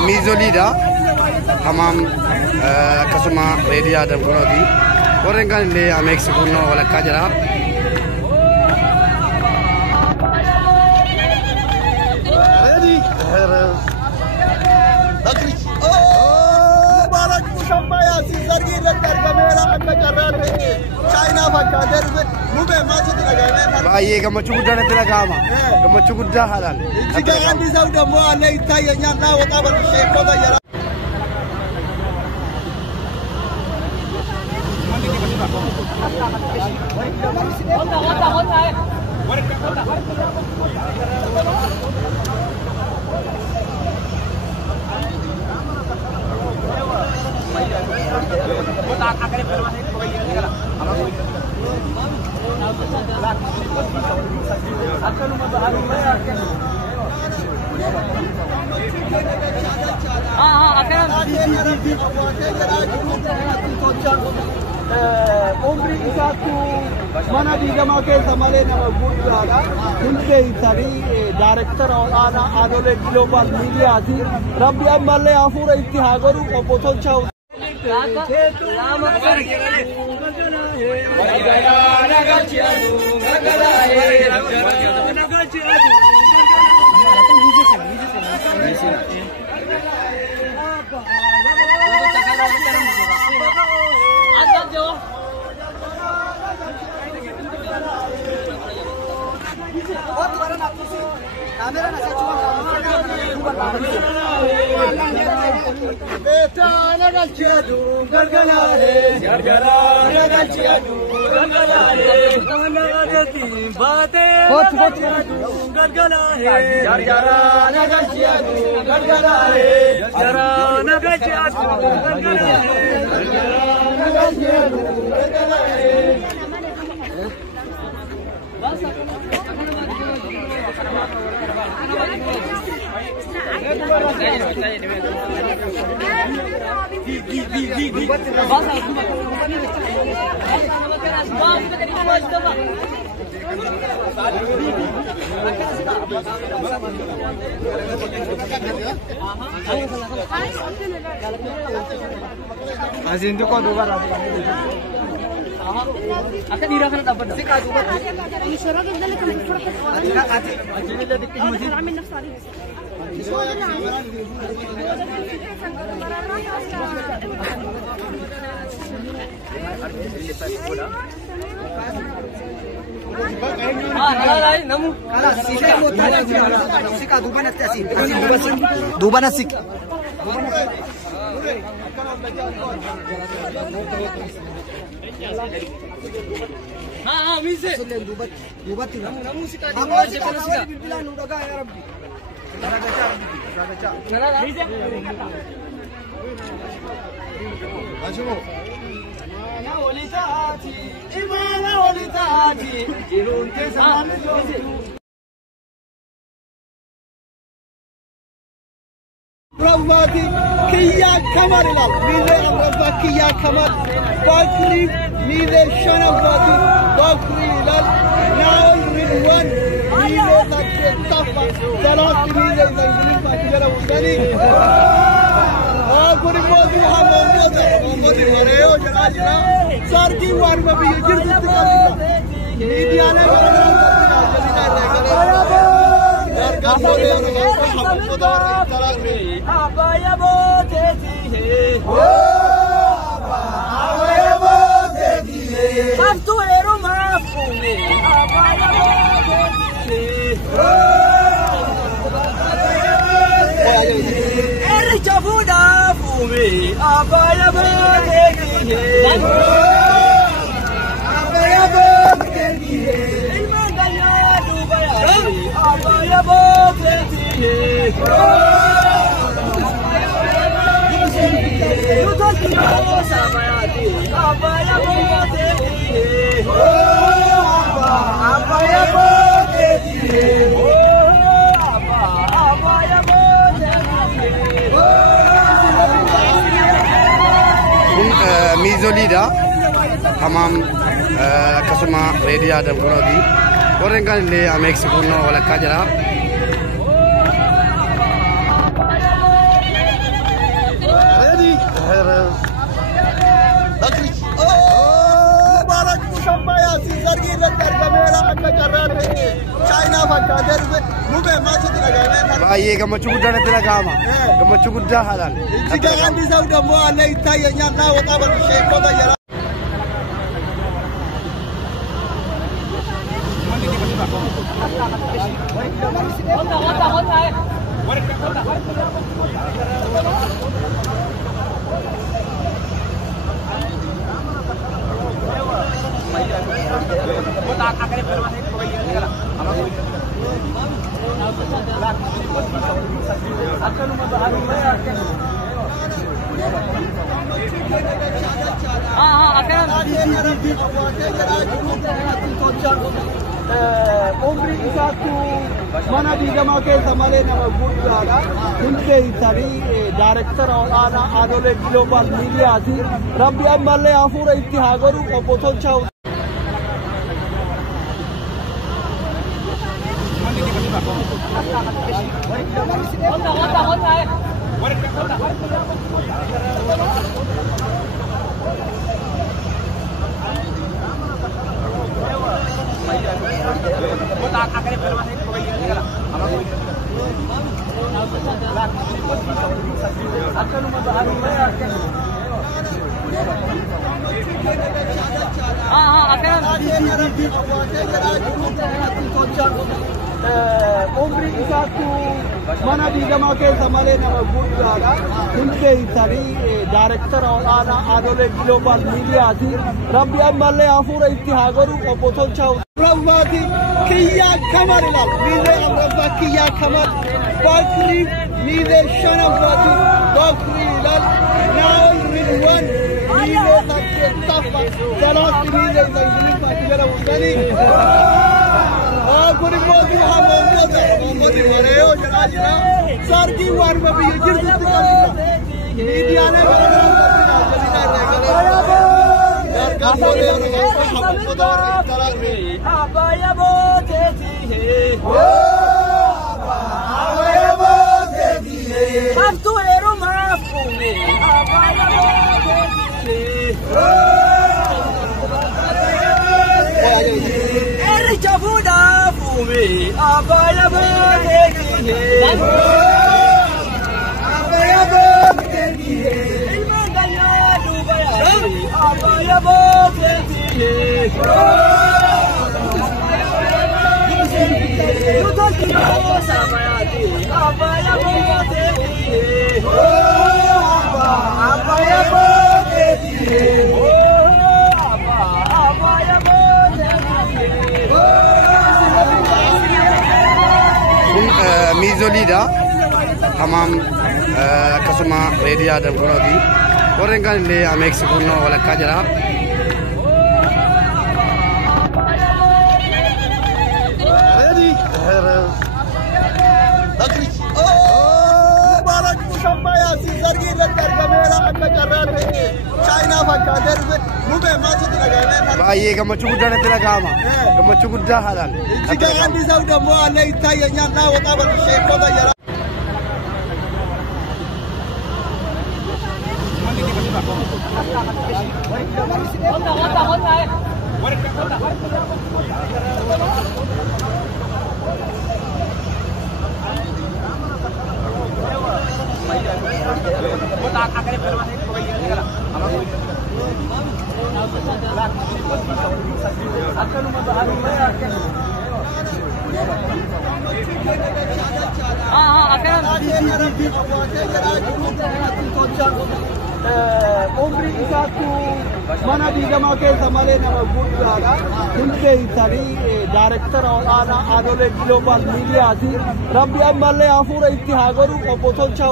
Mizolida, hamam kasuma redia dan kunodi. Orang kan le amek sekuno wala kajara. Ready? Bakri. Oh, barak mushamaya si zargi lekar kamera akka karar hai. China fakka der mube masjid lagane. Bhai ye gamachu gudda ne tera kama. Gamachu gudda halal. Jika andi sauda mo alai tayanya na wata bar sheikh ko yara. Umri satu mana di jama ke samale nama gudara unke itari director ana adole global media thi rabbi amalle afura ittihagoru oboton chau Beta nagal ciadu gargala re gargala nagal ciadu gargala re nagati baate gargala re gargala nagal ciadu gargala re gargala nagal ciadu gargala re gargala nagal ciadu gargala re Azin tu kau dua orang. Akan dirahkan dapat sih kau dua. Ini surat yang dalam kamu surat. Ajian ada di masjid. Amin nafsu ali. Brahmati Kiya Kamal ilal Mile Amrata Kiya Kamal Bakri Mile Shanabati Bakri ilal Naal Ridwan Mile Takke Tafa Salat Mile Zanguli Pakijara Usani Aguri Modu Hamomoda Modu Hareo Jana Jana Sarki Warma Bi Jirdu Tikala Idiana Jalina Regala Abaya bote dihe, abaya bote dihe, abtu ero mafume, abaya bote Mizolida hamam kasuma ready ada kurodi orang kan le amek sepuno wala kajara ready mubarak musambaya sizargi lakar kamera akka karra China fakka derbe mube masjid lagane bhai ye gamachu gudda ne tera gama gamachu gudda halal jiga andi sau demo alla itayanya na wata bar sheko da yara Umri satu mana di jama ke samale nama gudda unse tari director और आदोले global media थी रब्बी अम्मले आफूरा इतिहागोरु पोथोल चाउ Umri satu mana di jama ke samale nama gudda unse tari director और आदोले global media थी रब्बी अम्मले आफूरा इतिहागोरु पोथोल चाउ प्रभुवादी किया कमरला नीले अब्बा किया कमर बाकरी नीले शनवादी बाकरी लाल नाल रिदवान नीले तक तफा जलास नीले तंगली पाटिगरा उसानी Guri modu hamo modu mare ho jana jana sarki war में भी गिरद करना मीडिया ने यार का बोले हम को तो तरह में आबाया बोते थी है आबाया बोते थी है अब तू एरो माफ में आबाया बोते थी है जबुदा फूमे आबाया बोते थी है आबाया बोते थी है इल्मा गया डूबया आबाया बोते थी है तो की सामाया थी आबाया बोते थी है आबाया बोते थी है Mizolida hamam kasuma ready ada kurodi orang kan le amek sepuno wala kajara ready mubarak musambaya sizargi lakar kamera akka karra China fakka derbe mube masjid lagane bhai ye gamachu gudda ne tera gama gamachu gudda halal jiga andi sau demo alla itayanya na wata bar sheko da yara umri isaatu mana diigamaa keessa malee nama guddaadha. Hundee isaanii daayirektara olaanaa Adolee Global Miidiyaati. Rabbi ammallee hafuura itti haa godhu obbo Tolchaa